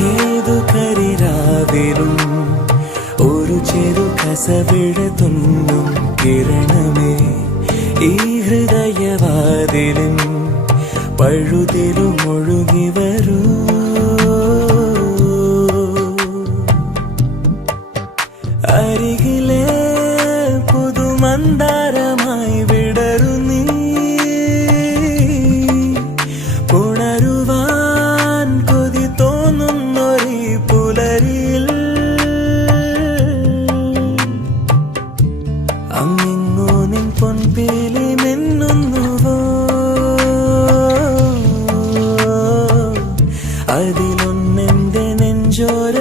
ഏതു കരിരാവിലും ഒരു ചെറു കസവിട തുന്നും കിരണമേ ഈ ഹൃദയവാതിലും പഴുതിലും ഒഴുകി വരൂ. അരികിലെ പുതുമന്ദാരമായി വിടരു നീ, ഉണരുവാൻ കൊതി തോന്നുന്നൊരു പുലരിയിൽ. അങ്ങിങ്ങോ നിൻ പൊൻപേലി മിന്നുന്നുവോ, അതിലൊന്നെന്റെ നെഞ്ചോര